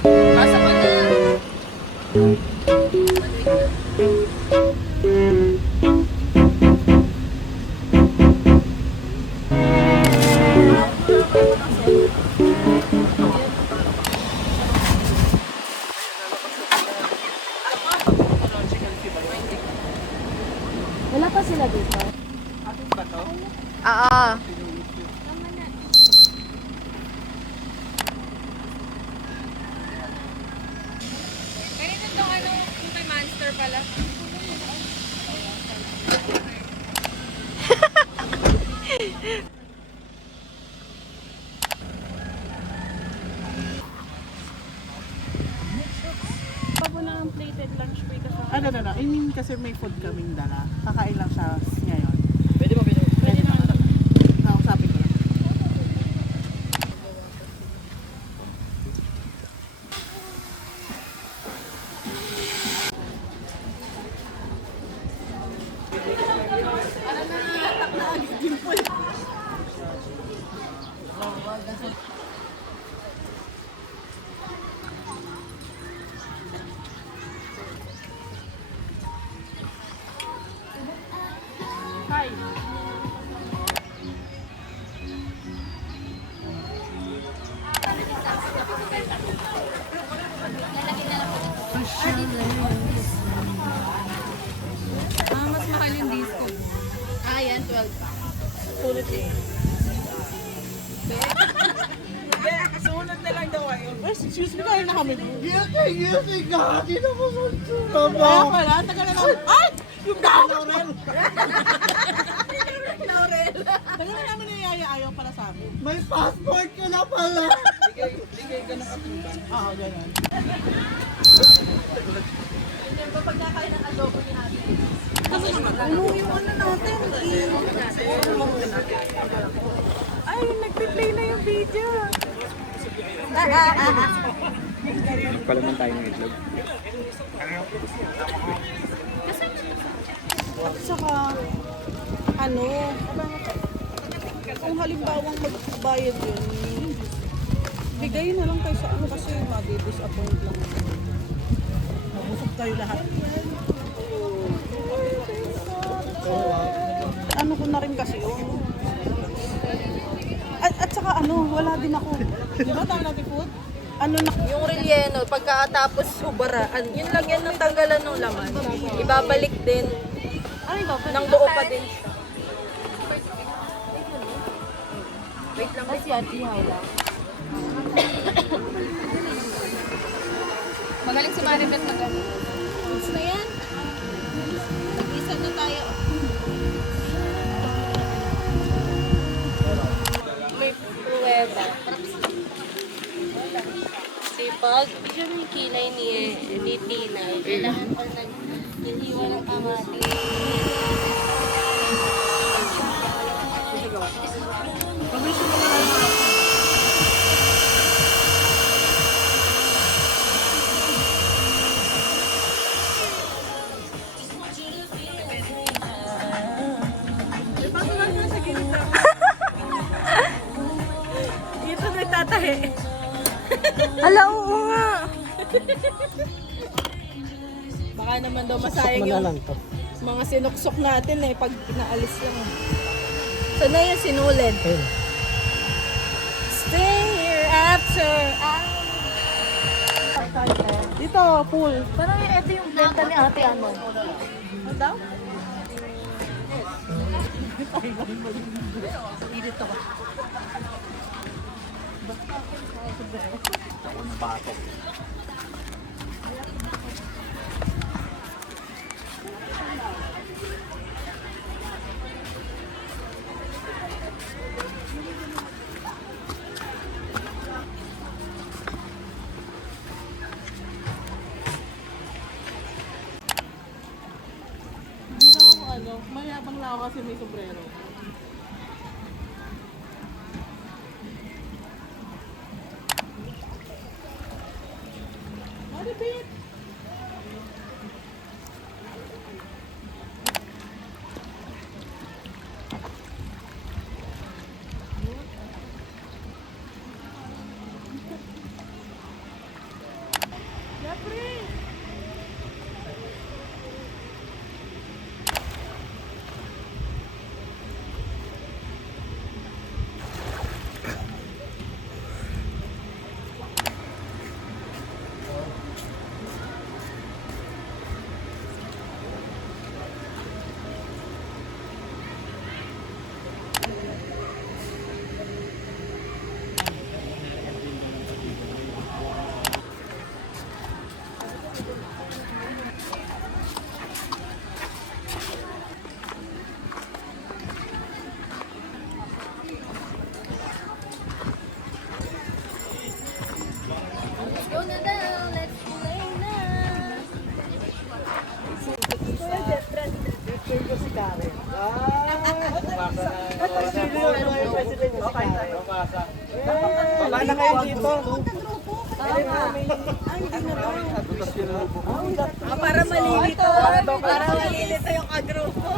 Pasa ka na. Wala pa sila dito. Oo. Kanina itong ano, kay Monster pala. Pabo na ang plated lunch po ito sa... Ano na, I mean kasi may food kaming dala. Kakain lang siya ngayon. Pwede naman. Nakausapin ko lang. Hi. Mas mahal yung disco. Yan, 12. Sulit eh. Sulit na lang daw kayo. Excuse me, kaya na kami. Yes, gagi na po sa Kaya pala, tagal na namin. Ay! Yung Laurel! Laurel. Tagal na namin niyaya, ayaw pala sa amin. May passport ko na pala! Ligay ka na katuban. Oo, gano'n. Kapag nakain ng adobo ni ate. Ano yung ano natin? Ay, nagpi-play na yung video. Nagpalaman tayo ng itlog. At saka, ano, kung halimbawang magbayad yun, bigay na lang kayo sa ano kasi madi-disappoint lang. Mabusog tayo lahat. Ano ko na rin kasi yun. At saka ano, wala din ako. Di ba tawag natin food? Ano na, Yung relleno, pagkatapos hubaraan, yun lang yan ang tanggalan ng laman. Ibabalik din. Ay, ba? Nang buo pa din siya. Wait lang. Kasi yan, ihaw lang. Magaling si Maribeth na gano'n. Gusto na yan. Nag-isa na tayo. May pruweba. Sipag, bigyan mo yung kilay ni Tinay. Kailangan pa nag-iwan ng kamati. dito nagtatahi. Hala, oo nga. Baka naman daw masayang yung mga sinuksok natin eh, pag naalis lang. Saan na yung sinulid? Stay here after Dito, pool. Parang ito yung benta ni ate ano. Ano daw? Dito ba? Ako na batok. Hindi na ako ano, mayabang lang ako kasi may sombrero. Maribit! kayo dito. Para malilito. Para malilito yung kagrupo.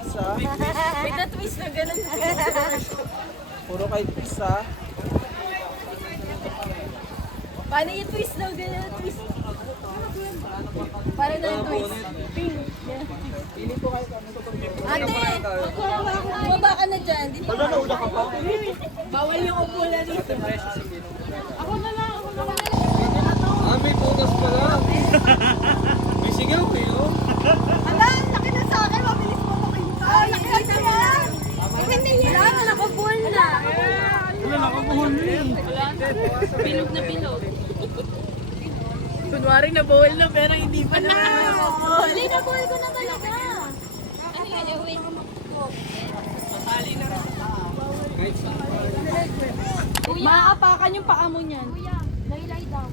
Isa. May na-twist na ganun. Puro kay isa. Paano yung twist daw? Ganun twist. Paano na yung twist? Ate! Bumaba ka na dyan. Wala na ula ka pa. Bawal yung upo na dito. May putas pala. May sigaw kayo. Ala, laki na sa akin. Mabilis mo makita. Laki na sa yan. Hindi yan. Wala na, nakabuhol na. Wala nakabuhol na yun. Bilog na bilog. Kunwari nabuhol na pero hindi pa naman nakabuhol. Hindi, nabuhay ko na talaga. Ano yan? Wait. Maaapakan yung paa mo niyan. Kuya, laylay daw.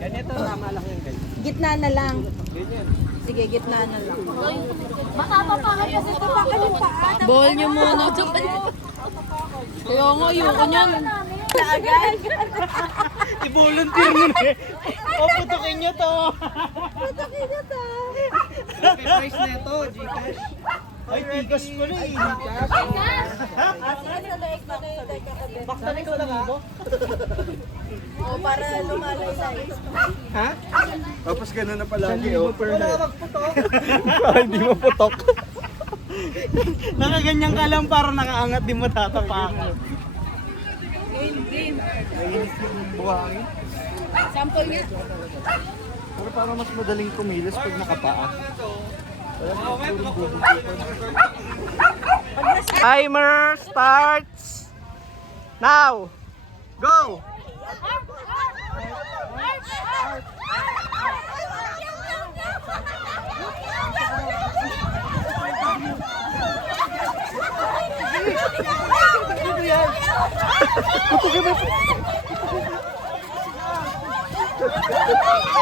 Ganito, tama lang yan guys. Gitna na lang. Sige, gitna na lang. Makapapakan kasi tapakan yung paa. Bowl niyo muna. Kaya nga, ayoko niyan. Agad. I-volunteer mo na eh. O, putukin nyo to. Okay, price na ito, Gcash. Ay, tigas mo na eh. Bakta na ikaw lang ako. O, para lumalay. Ha? Tapos gano'n na palagi, oh. Wala ka magputok. Hindi mo putok. Nakaganyan ka lang para nakaangat, di mo tatapakan. Buhangin. Sample niya. Pero parang mas madaling kumilos pag nakapaa. Timer starts now. Go!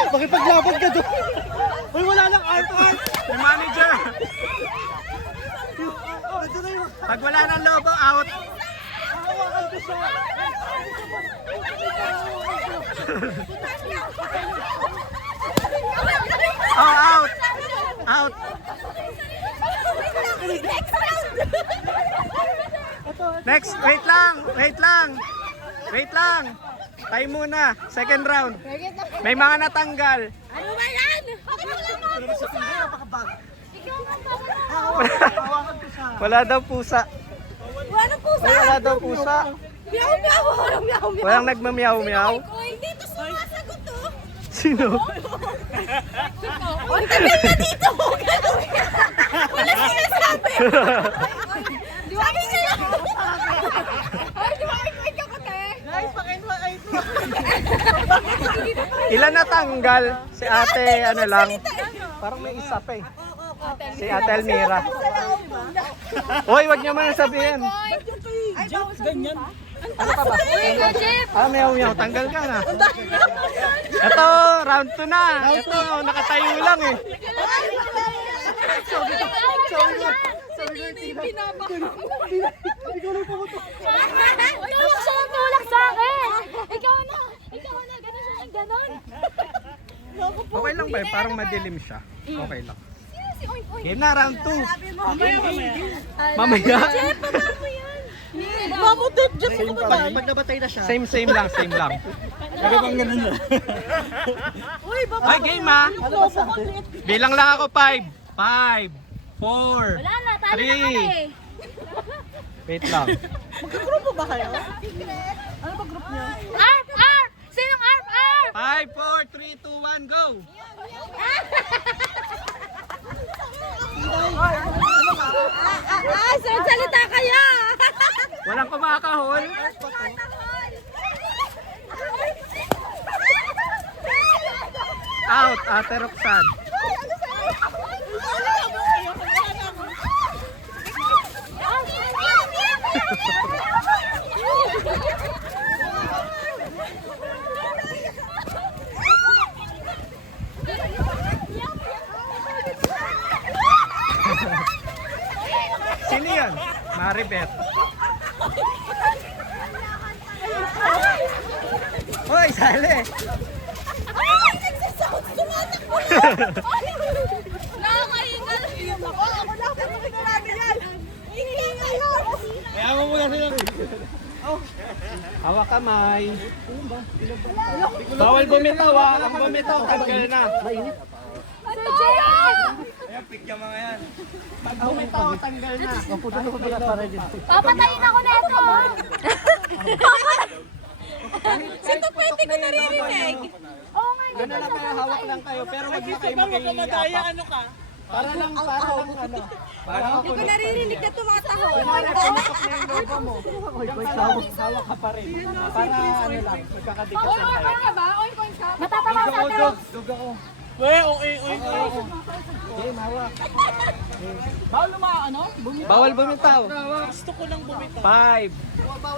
Makipaglaban ka doon. Uy, wala lang art. May manager. Pag wala ng lobo, out. Oh, out. Out. Next, wait lang. Time muna, second round. May mga natanggal. Ano ba yan? Wala daw pusa. Wala pusa. Wala daw pusa. Meow, meow. Walang meow, meow. Walang nagmamiyaw-miyaw. Oy, dito sumasagot to. Sino? Oy, tabi ka dito. Wala sinasabi. Di ba niya yan? Ay, di ba kayo kate? Guys, pakiinwait mo. Ilan natanggal? Si ate, ano lang. Parang may isa pa eh. Si ate Elmira. Hoy, wag niyo man sabihin. Ganyan. Ano pa ba? Meow-meow. Tanggal ka na. Ito, round 2 na. Ito, nakatayo lang eh. Tulak sa akin! Ikaw na! Ganun siya ng ganon! Okay lang ba eh? Parang madilim siya. Okay lang. Game na, round 2. Mamaya. Mamutot, Jeff. Pag nabatay na siya. Same lang. Ano bang ganun na? Uy, baba. Ay, game ha. Bilang lang ako 5. 5, 4, Wala na, talo na kami! 3. Wait lang. Magkagrupo ba kayo? Ano ba group niyo? Arp! Arp! Sinong arp? Arp! 5, 4, 3, 2, 1, go! Salita kayo! Walang kumakahol. Out, Ate Roxanne. Sino yan? Maribet. Hoy, sali! Ay! Nagsasound! Tumatakbo na! Nakakaingal! Ako lang! Patuloy namin yan! Hindi kayo! Kaya mo muna sila. Hawak kamay. Bawal bumitaw ha. Ang bumitaw, tanggal na. Sir Jen! Ayan, pigyan mga yan. Pag bumitaw, tanggal na. Maputo na ko pala para dyan. Papatayin ako na ito! Sito pwede ko naririnig! Oo nga, Gano'n lang kaya hawak lang kayo, pero wag na kayo Madaya, mag-iiyapak. ano ka? Para lang ano. Para ako Hindi ko naririnig na tumatahol. Pumatok na yung logo mo. Hawak ka pa rin. Para ano lang, magkakadikit lang tayo. ka ba? Oink ka? Matatawa sa atin! Dug ako. Uy, okay. Okay, hawak. Bawal ano? Bawal bumitaw. Gusto ko lang bumitaw. 5,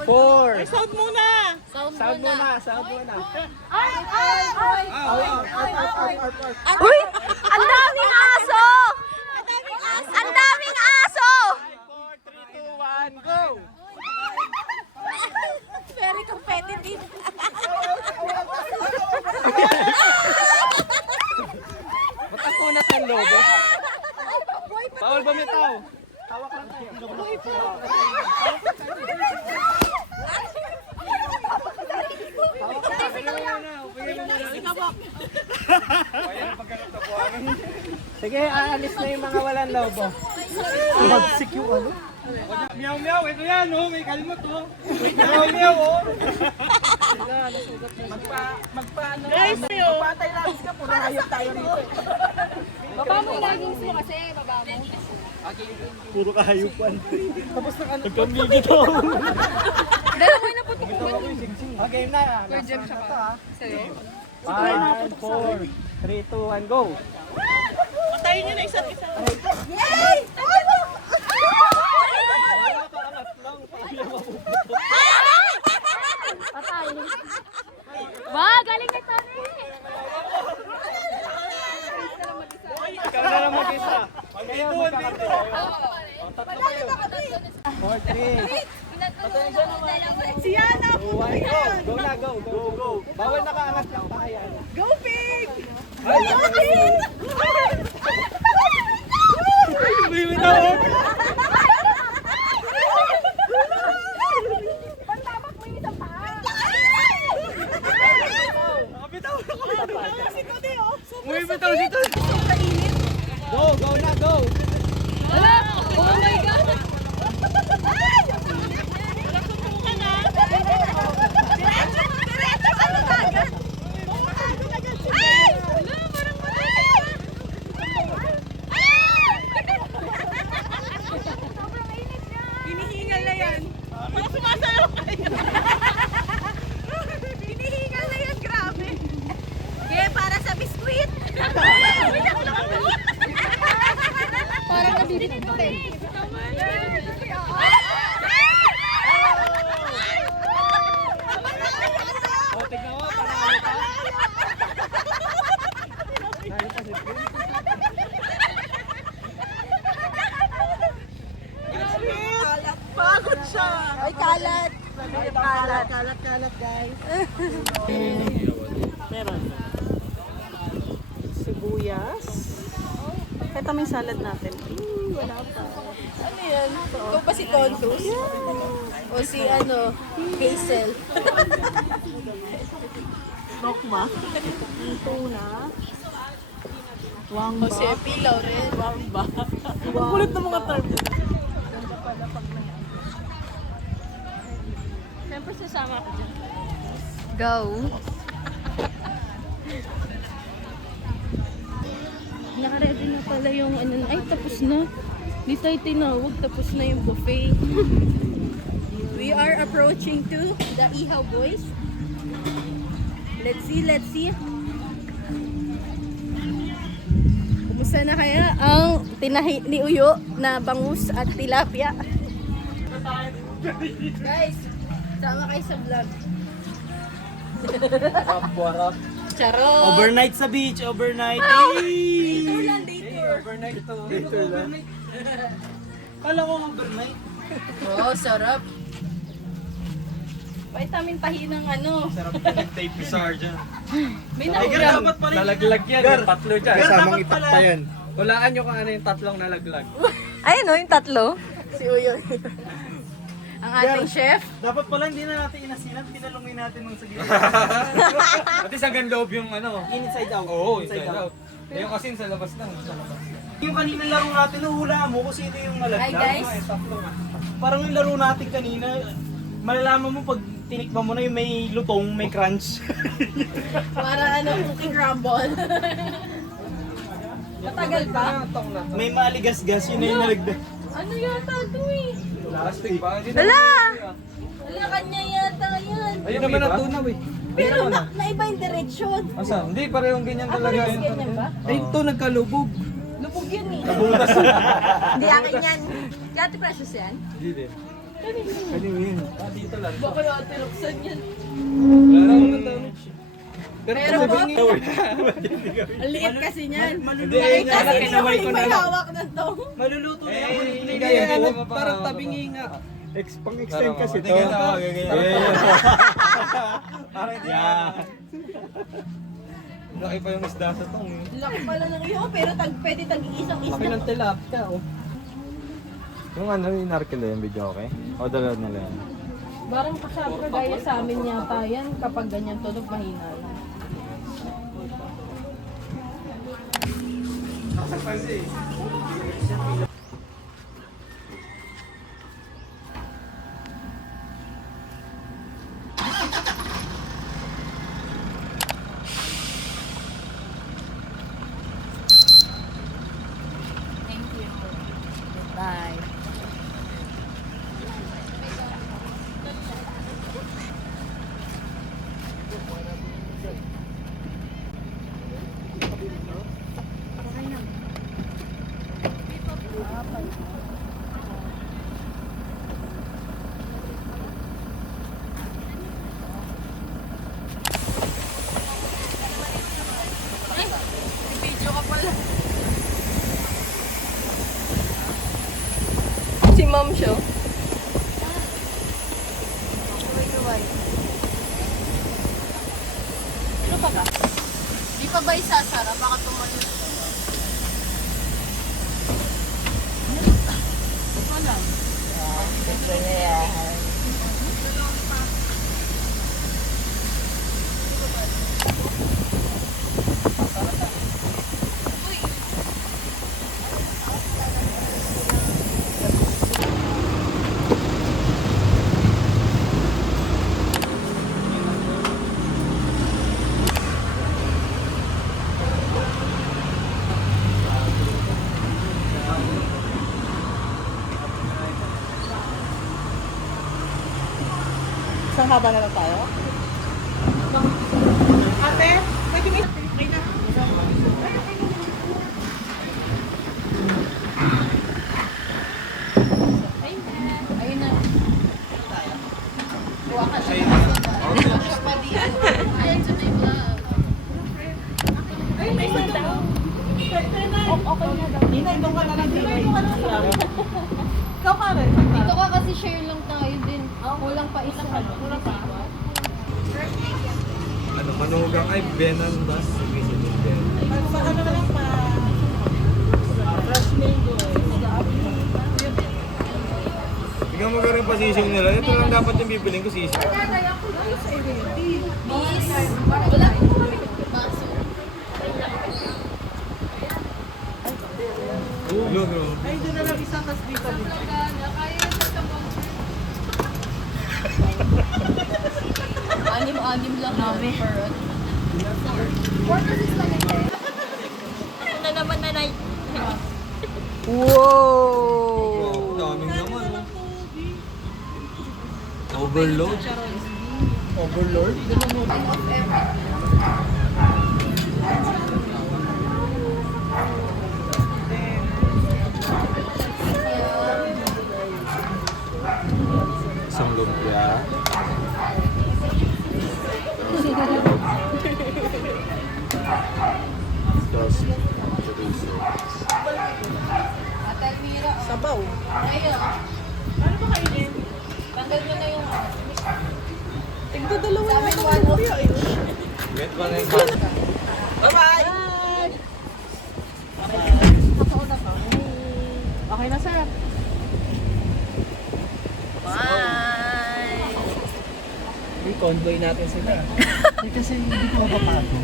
4. Sound muna! Sound muna, sound muna. Ay! Ay! Ay! Uy! Ang daming aso! Ang daming aso! 4, 3, 2, 1, go! Very competitive. Ba't kunat ang logo? Bawal bumitaw. Hawak lang tayo. Sige, aalis na yung mga walang lobo. Magsik yung ano? Meow meow, ito yan oh, may kalmot oh. Meow meow oh. Guys, Patay lang ka, puro hayop tayo rito. Baba mo yung leggings mo kasi. Baba mo. Puro kahayupan. Tapos na ano? Nagkamigit ako. Dalawa na puto ko. Okay na. Third gem siya pa. 5, 4, 3, 2, 1, go! patayin nyo na isa't isa. Yay! Patay. Wow, galing na Tony! Ikaw na lang mag-isa. Dito, dito. Tatlo kayo. 4, 3, Si Yana! 2, 1, go! Go na, go, go, go. Bawal nakaangat lang tayo. Go Pig! Ay, Uy, na oh. Pantamak mo yung isang paa! Bitaw na Si Cody oh! Uy, bitaw si Todd. Go, go na, go. Wala! Oh my God! Diretso ka na agad! Ay! Wala, parang sobrang init niya! Hinihingal na yan. Mga sumasayaw kayo. Hinihingal na yan, grabe! Okay, para sa biskwit! Parang nabibigyan ko rin. O, tignan mo, panalo ka. Panalo ka si Prince. Pagod siya. Ay, kalat! Kalat, guys. Meron. Sibuyas. Ito may salad natin. Wala pa. Ano yan? Ikaw pa si Contus? O si ano, Hazel? Nokma. Tuna. O Wangba. si Pilaw rin? Wangba. Ang kulit ng mga term nila. Siyempre sasama ko dyan. Go! Nakaready na pala yung ano. Ay, tapos na. Di tayo tinawag. Tapos na yung buffet. We are approaching to the Ihaw Boys. Let's see, let's see. Kumusta na kaya ang tinahi ni Uyo na bangus at tilapia? Guys, sama kayo sa vlog. Warap. Charot! Overnight sa beach, overnight. Day tour lang, day tour. Overnight to. Dito lang. Kala ko overnight. Oo, sarap. Vitamin tahi ng ano. Sarap na nag-tape ni Sergeant. May Ay, Gar, nakulang. dapat pala lalaglag yan. Gar, tatlo dyan. Kasamang Dapat itak pala. pa yan. Hulaan nyo kung ano yung tatlong nalaglag. Ayun o, yung tatlo. Si Uyoy. Ang ating chef. Dapat pala hindi na natin inasinan, pinalungin natin nung sa gilid. At least hanggang loob yung ano. Inside out. Oo, inside out. Yung asin sa labas lang. Yung kanina laro natin, hulaan mo kung sino yung nalaglag. Hi, guys. Parang yung laro natin kanina, malalaman mo pag tinikman mo na yung may lutong, may crunch. Para ano, cooking rumble. Matagal pa? May maligas-gas, yun na yung nalagdag. Ano yata ito eh? Plastic ba? Wala! Wala kanya yata yan. Ayun naman ang tunaw eh. Pero naiba yung direksyon. Asa? Hindi, parehong ganyan talaga. Parehas ganyan ba? Ay, ito nagkalubog. Lubog yun eh. Nabutas. Hindi akin yan. Kati precious yan? Hindi din. Pwede mo yun. Dito lang. Baka yung ate Roxanne yan. Wala naman damage. Pero po, ang liit kasi niyan. Hindi, Kasi kinaway ko na may lang. hawak na to. Maluluto na ako. Hindi, ano, Parang tabingi nga. Pang-extend kasi to. Parang hindi. Laki pa yung isda sa tong. Laki pala ng iyo, pero pwede tag-iisang Laki isda. ng tilapia, oh. Yung ano, yung narkila yung video, okay? O dalawa nila yan. Parang kasabra gaya sa amin yata yan. Kapag ganyan tunog, mahina lang. Bye. Si Ma'am Show. Ano pa ba? Di pa ba isasara? Baka tumayo. Wala. Isang haba na lang tayo. Ate, pwede may... Okay na. Ayun na. Kuha ka na. Ayun sa may vlog. Ay, may isa daw. Okay na daw. Tinay, doon ka na lang. Tinay. Ikaw ka rin. Dito ka kasi share lang tayo din. Kulang pa isang kulang pa. Ano, manugang ay Benan ba? Sige, Ben. Ano na lang pa? Fresh mango. Bigyan mo ka rin pa sisig nila. Ito lang dapat yung bibiling ko sisig. Miss, wala po kami baso. Ulo, bro. Ay, doon na lang isa, tas dito. Anim-anim lang namin. Order is lang ito. Ano na naman nanay? Wow! Daming naman. Overload? Overload? Isang lumpia. Dos chorizo. Ate Elvira. Sabaw. Ayun. Tanggal mo na yung... Tigdadalawa Sa amin, na one kuya eh. Get ba na yung Bye-bye! Okay na, sir. Bye! Convoy natin sila. Kasi hindi ko mapapasok.